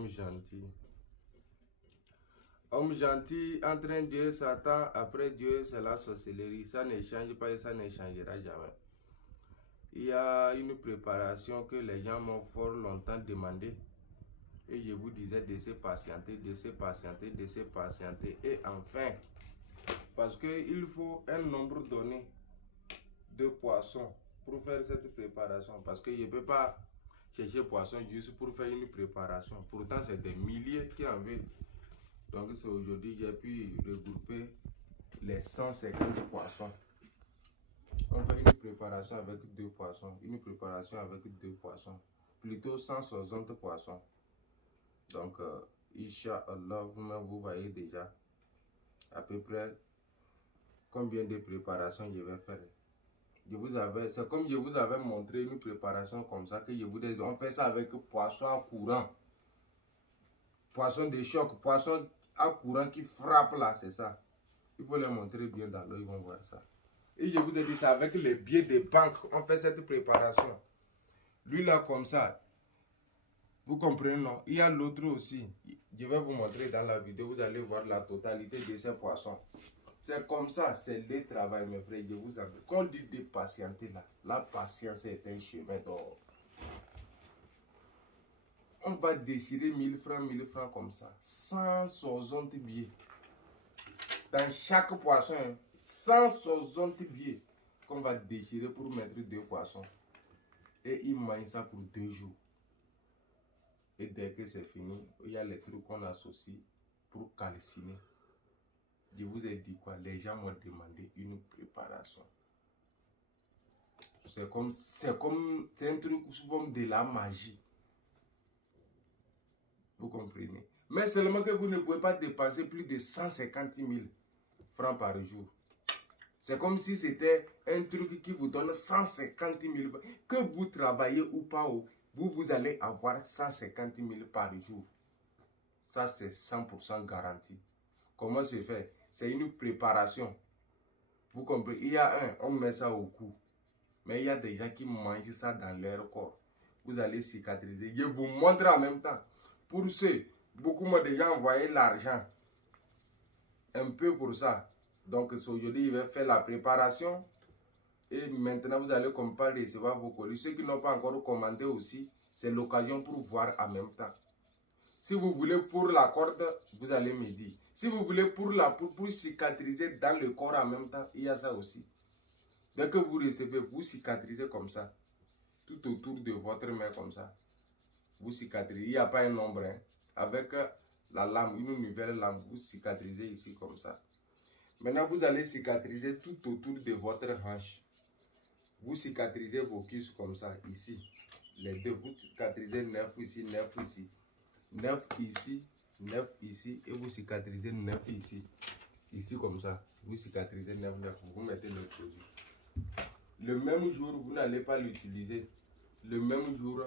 Homme gentil. Homme gentil, entre Dieu et Satan, après Dieu, c'est la sorcellerie. Ça ne change pas et ça ne changera jamais. Il y a une préparation que les gens m'ont fort longtemps demandé. Et je vous disais de se patienter, de se patienter, de se patienter. Et enfin, parce qu'il faut un nombre donné de poissons pour faire cette préparation. Parce que je ne peux pas chercher poisson juste pour faire une préparation. Pourtant, c'est des milliers qui en veulent. Donc, c'est aujourd'hui que j'ai pu regrouper les 150 poissons. On fait une préparation avec 2 poissons. Une préparation avec 2 poissons. Plutôt 160 poissons. Donc, Inch'Allah, vous-même, vous voyez déjà à peu près combien de préparations je vais faire. C'est comme je vous avais montré une préparation comme ça que je vous dis, on fait ça avec poisson à courant. Poisson de choc, poisson à courant qui frappe là, c'est ça. Il faut les montrer bien dans l'eau, ils vont voir ça. Et je vous ai dit, c'est avec les billets de banque, on fait cette préparation. Lui là comme ça, vous comprenez non? Il y a l'autre aussi. Je vais vous montrer dans la vidéo, vous allez voir la totalité de ces poissons. C'est comme ça, c'est le travail mes frères, je vous avais. Quand on dit de patienter là, la patience est un chemin d'or. On va déchirer 1000 francs comme ça. 160 billets. Dans chaque poisson, 160 billets qu'on va déchirer pour mettre 2 poissons. Et il mange ça pour 2 jours. Et dès que c'est fini, il y a les trucs qu'on associe pour calciner. Je vous ai dit quoi? Les gens m'ont demandé une préparation. C'est un truc sous forme de la magie. Vous comprenez? Mais seulement que vous ne pouvez pas dépenser plus de 150 000 francs par jour. C'est comme si c'était un truc qui vous donne 150 000 francs. Que vous travaillez ou pas, vous allez avoir 150 000 par jour. Ça, c'est 100% garanti. Comment c'est fait? C'est une préparation. Vous comprenez? Il y a on met ça au cou. Mais il y a des gens qui mangent ça dans leur corps. Vous allez cicatriser. Je vous montre en même temps. Pour ceux, beaucoup de gens envoyaient l'argent. Un peu pour ça. Donc aujourd'hui, il va faire la préparation. Et maintenant, vous allez comme pas recevoir vos colis. Ceux qui n'ont pas encore commandé aussi, c'est l'occasion pour voir en même temps. Si vous voulez pour la corde, vous allez me dire. Si vous voulez pour cicatriser dans le corps en même temps, il y a ça aussi. Dès que vous recevez, vous cicatrisez comme ça. Tout autour de votre main comme ça. Vous cicatrisez. Il n'y a pas un nombre. Hein. Avec la lame, une nouvelle lame, vous cicatrisez ici comme ça. Maintenant, vous allez cicatriser tout autour de votre hanche. Vous cicatrisez vos cuisses comme ça, ici. Les deux, vous cicatrisez 9 ici, 9 ici. 9 ici, 9 ici. Et vous cicatrisez 9 ici. Ici comme ça. Vous cicatrisez 9, 9. Vous mettez le produit. Le même jour, vous n'allez pas l'utiliser. Le même jour,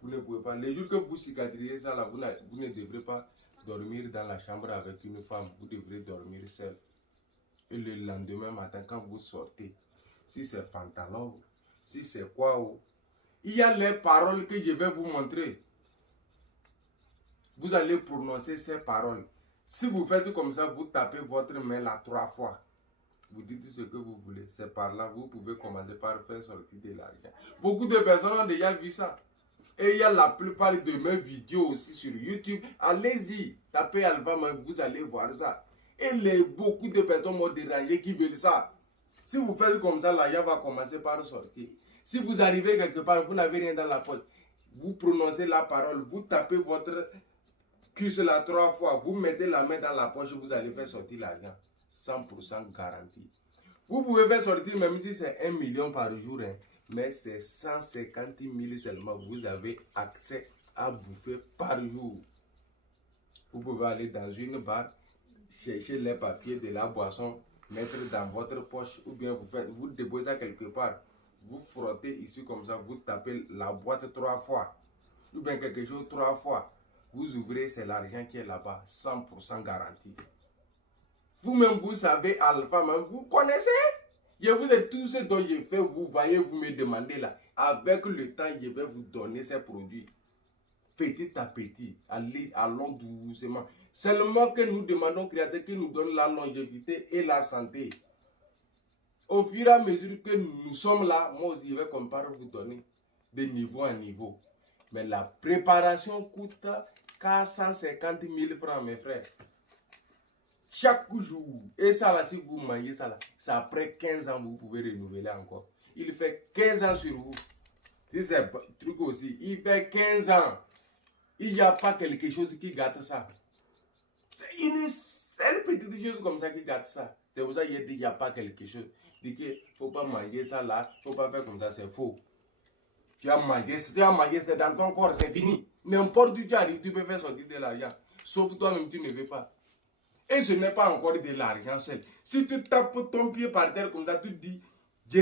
vous ne pouvez pas. Les jours que vous cicatrisez ça, là, vous ne devrez pas dormir dans la chambre avec une femme. Vous devrez dormir seul. Et le lendemain matin, quand vous sortez, si c'est pantalon, si c'est quoi, il y a les paroles que je vais vous montrer. Vous allez prononcer ces paroles. Si vous faites comme ça, vous tapez votre main là 3 fois. Vous dites ce que vous voulez. C'est par là, vous pouvez commencer par faire sortir de l'argent. Beaucoup de personnes ont déjà vu ça. Et il y a la plupart de mes vidéos aussi sur YouTube. Allez-y, tapez Alpha, vous allez voir ça. Et beaucoup de personnes m'ont dérangé qui veulent ça. Si vous faites comme ça, l'argent va commencer par sortir. Si vous arrivez quelque part, vous n'avez rien dans la poche. Vous prononcez la parole, vous tapez votre cuisse là 3 fois. Vous mettez la main dans la poche, vous allez faire sortir l'argent. 100% garanti. Vous pouvez faire sortir même si c'est 1 million par jour. Hein, mais c'est 150 000 seulement. Vous avez accès à bouffer par jour. Vous pouvez aller dans une barre, chercher les papiers de la boisson, mettre dans votre poche ou bien vous déposez ça quelque part. Vous frottez ici comme ça, vous tapez la boîte 3 fois. Ou bien quelque chose 3 fois. Vous ouvrez, c'est l'argent qui est là-bas. 100% garanti. Vous-même, vous savez, Alpha, vous connaissez. Je vous ai tout ce dont je fais, vous voyez, vous me demandez là. Avec le temps, je vais vous donner ces produits. petit à petit, allons doucement. Seulement que nous demandons au Créateur qu'il nous donne la longévité et la santé. Au fur et à mesure que nous sommes là, moi aussi, je vais comparer vous donner de niveau en niveau. Mais la préparation coûte 450 000 francs, mes frères. Chaque jour. Et ça, là, si vous mangez ça, là, c'est après 15 ans, vous pouvez renouveler encore. Il fait 15 ans sur vous. Si c'est un truc aussi, il fait 15 ans. Il n'y a pas quelque chose qui gâte ça. C'est une seule petite chose comme ça qui gâte ça. C'est pour ça qu'il n'y a pas quelque chose. Il dit qu'il ne faut pas manger ça là, il ne faut pas faire comme ça, c'est faux. Tu as mangé, c'est dans ton corps, c'est fini. N'importe où tu arrives, tu peux faire sortir de l'argent. Sauf toi-même, tu ne veux pas. Et ce n'est pas encore de l'argent seul. Si tu tapes ton pied par terre comme ça, tu te dis,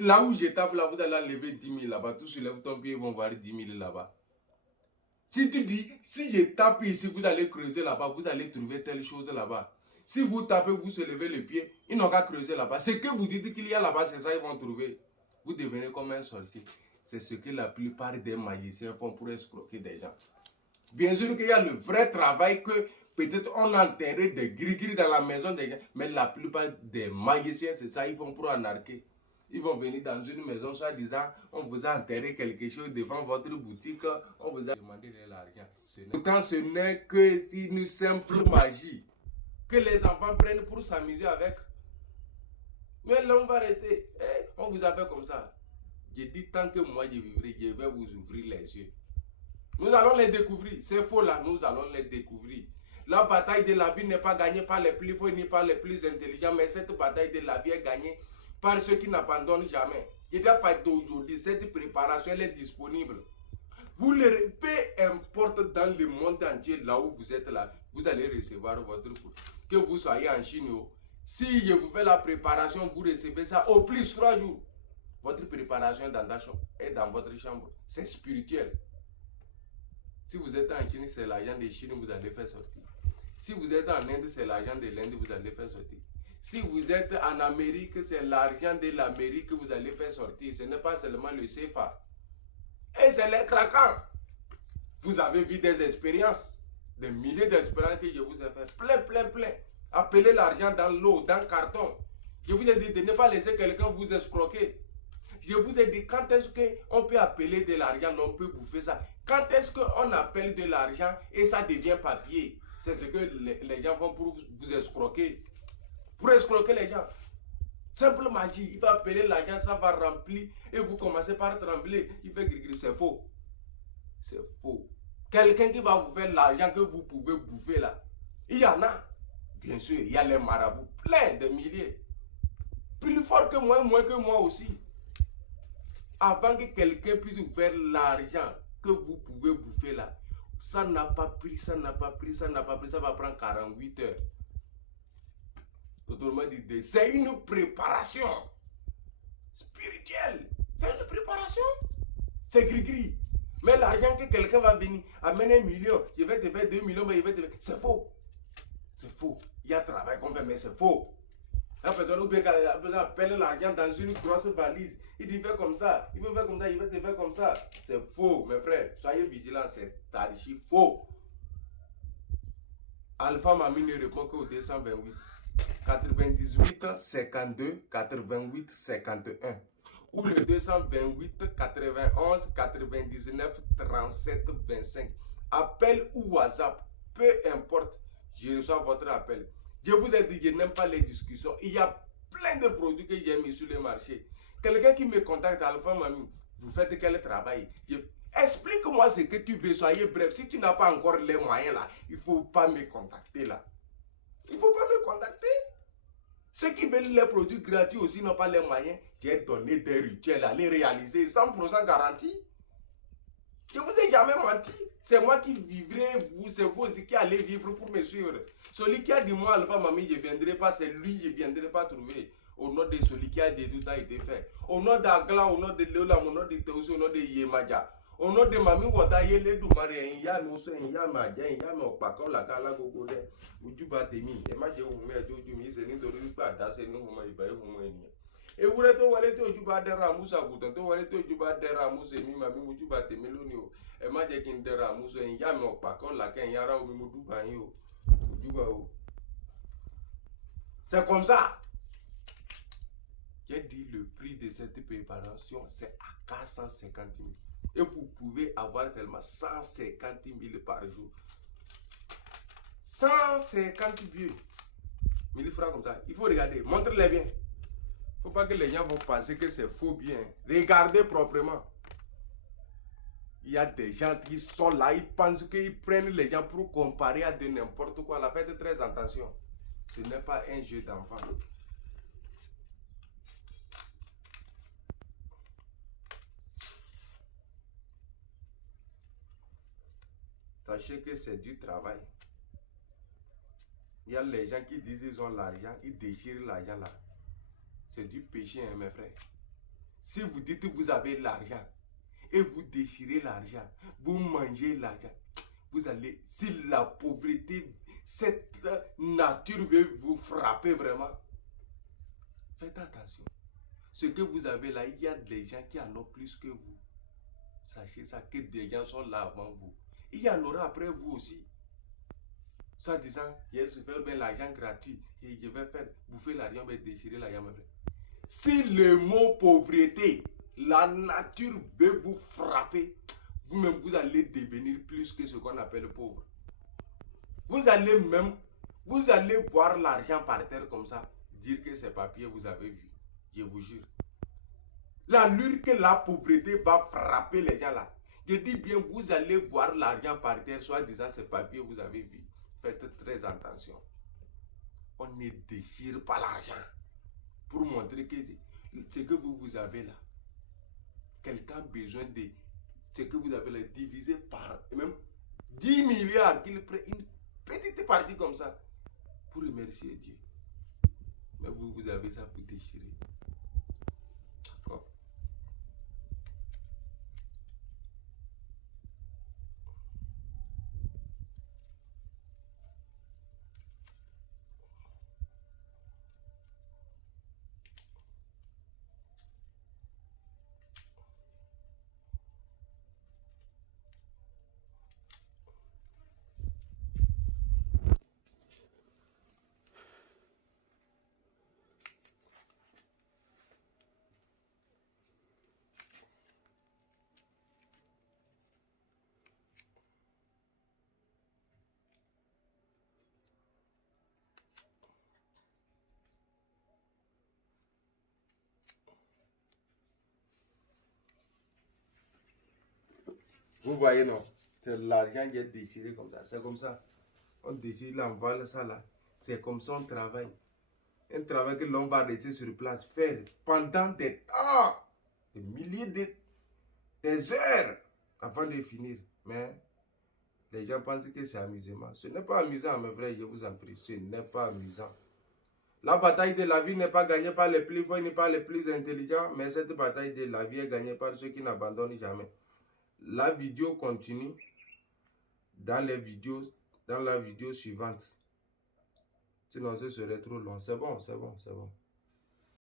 là où je tape, là, vous allez lever 10 000 là-bas. Tu soulèves ton pied, ils vont voir 10 000 là-bas. Si tu dis, si je tape ici, vous allez creuser là-bas, vous allez trouver telle chose là-bas. Si vous tapez, vous soulevez le pied, ils n'ont qu'à creuser là-bas. Ce que vous dites qu'il y a là-bas, c'est ça qu'ils vont trouver. Vous devenez comme un sorcier. C'est ce que la plupart des magiciens font pour escroquer des gens. Bien sûr qu'il y a le vrai travail que peut-être on a enterré des gris-gris dans la maison des gens, mais la plupart des magiciens, c'est ça, ils font pour anarquer. Ils vont venir dans une maison, soit disant, on vous a enterré quelque chose devant votre boutique, on vous a demandé de l'argent. Pourtant, ce n'est que une simple magie que les enfants prennent pour s'amuser avec. Mais là, on va rester. On vous a fait comme ça. J'ai dit, tant que moi je vivrai, je vais vous ouvrir les yeux. Nous allons les découvrir. C'est faux là, nous allons les découvrir. La bataille de la vie n'est pas gagnée par les plus forts ni par les plus intelligents, mais cette bataille de la vie est gagnée par ceux qui n'abandonnent jamais. Il n'y a pas d'aujourd'hui, cette préparation elle est disponible. Vous le peu importe dans le monde entier, là où vous êtes là, vous allez recevoir votre cours. Que vous soyez en Chine, si je vous fais la préparation, vous recevez ça au plus 3 jours. Votre préparation est dans votre chambre. C'est spirituel. Si vous êtes en Chine, c'est l'argent de Chine, vous allez faire sortir. Si vous êtes en Inde, c'est l'argent de l'Inde, vous allez faire sortir. Si vous êtes en Amérique, c'est l'argent de l'Amérique que vous allez faire sortir. Ce n'est pas seulement le CFA. Et c'est les craquants. Vous avez vu des expériences, des milliers d'expériences que je vous ai fait. Plein. Appelez l'argent dans l'eau, dans le carton. Je vous ai dit de ne pas laisser quelqu'un vous escroquer. Je vous ai dit quand est-ce qu'on peut appeler de l'argent, on peut bouffer ça. Quand est-ce qu'on appelle de l'argent et ça devient papier? C'est ce que les gens font pour vous escroquer. Pour escroquer les gens. Simple magie. Il va appeler l'argent, ça va remplir et vous commencez par trembler. Il fait gris-gris, c'est faux. C'est faux. Quelqu'un qui va vous faire l'argent que vous pouvez bouffer là. Il y en a. Bien sûr, il y a les marabouts. Plein de milliers. Plus fort que moi, moins que moi aussi. Avant que quelqu'un puisse vous faire l'argent que vous pouvez bouffer là, ça n'a pas pris, ça va prendre 48 heures. Autrement dit, c'est une préparation spirituelle. C'est une préparation. C'est gris-gris. Mais l'argent que quelqu'un va venir amener 1 million, je vais te faire 2 millions, mais je vais te faire... C'est faux. C'est faux. Il y a travail qu'on fait, mais c'est faux. La personne appelle l'argent dans une grosse valise. Il dit fais comme ça, il veut faire comme ça, il veut te faire comme ça. C'est faux, mes frères. Soyez vigilants, c'est archi faux. Alpha Mami ne répond qu'au 228 98 52 88 51 ou le 228 91 99 37 25. Appel ou WhatsApp, peu importe, je reçois votre appel. Je vous ai dit, je n'aime pas les discussions. Il y a plein de produits que j'ai mis sur le marché. Quelqu'un qui me contacte, Alpha Mami, vous faites quel travail? Explique-moi ce que tu veux, soyez bref. Si tu n'as pas encore les moyens là, il ne faut pas me contacter là. Il ne faut pas me contacter. Ceux qui veulent les produits gratuits aussi n'ont pas les moyens. J'ai donné des rituels à les réaliser, 100% garantie. Je ne vous ai jamais menti. C'est moi qui vivrai, c'est vous aussi qui allez vivre pour me suivre. Celui qui a dit moi, Alpha Mami, je ne viendrai pas, c'est lui, je ne viendrai pas trouver. Au nom de celui qui a dit tout a été fait. Au nom d'Agla, au nom de Léolam, au nom de Théosi, au nom de Yemaja. Au nom de Mami Wata, Yele Dumare, Inya Noso, Inya Maja, Inya Mopako, la Kala Gogode, Ujuba Temi, Emaje Ume, Jujumi, Senin, Doripa, Dase, no Huma, Ibae, Huma, Et vous êtes au wallet au juba de Ramoussa, vous êtes au wallet au juba de Ramoussa, et mimi Mujuba te melonio. Et ma dit qu'il de Ramoussa, et yam au paco, la ken yara au Mimouba yo. C'est comme ça. J'ai dit le prix de cette préparation, c'est à 450 000. Et vous pouvez avoir seulement 150 000 par jour. 150 000 francs comme ça. Il faut regarder. Montre-les bien. Il ne faut pas que les gens vont penser que c'est faux bien. Regardez proprement. Il y a des gens qui sont là, ils pensent qu'ils prennent les gens pour comparer à de n'importe quoi. La faites très attention. Ce n'est pas un jeu d'enfant. Sachez que c'est du travail. Il y a les gens qui disent qu'ils ont l'argent, ils déchirent l'argent là. C'est du péché, hein, mes frères. Si vous dites que vous avez l'argent et vous déchirez l'argent, vous mangez l'argent, vous allez, si la pauvreté, cette nature veut vous frapper vraiment, faites attention. Ce que vous avez là, il y a des gens qui en ont plus que vous. Sachez ça, que des gens sont là avant vous. Il y en aura après vous aussi. Soit disant, je vais faire bien l'argent gratuit et je vais faire bouffer l'argent, mais déchirer l'argent. Si le mot pauvreté, la nature veut vous frapper, vous-même vous allez devenir plus que ce qu'on appelle pauvre. Vous allez voir l'argent par terre comme ça, dire que ces papiers vous avez vu. Je vous jure. L'allure que la pauvreté va frapper les gens là. Je dis bien, vous allez voir l'argent par terre, soit disant ces papiers vous avez vu. Faites très attention. On ne déchire pas l'argent pour montrer que ce que vous avez là, quelqu'un a besoin de ce que vous avez là divisé par même 10 milliards, qu'il prenne une petite partie comme ça pour remercier Dieu. Mais vous avez ça pour déchirer. D'accord? Vous voyez, non? C'est l'argent qui est déchiré comme ça. C'est comme ça. On déchire, on envoie ça là. C'est comme ça on travaille. Un travail que l'on va rester sur place, faire pendant des temps, des milliers des heures avant de finir. Mais les gens pensent que c'est amusement. Ce n'est pas amusant, mes frères, je vous en prie. Ce n'est pas amusant. La bataille de la vie n'est pas gagnée par les plus forts ni par les plus intelligents, mais cette bataille de la vie est gagnée par ceux qui n'abandonnent jamais. La vidéo continue dans la vidéo suivante. Sinon, ce serait trop long. C'est bon, c'est bon, c'est bon.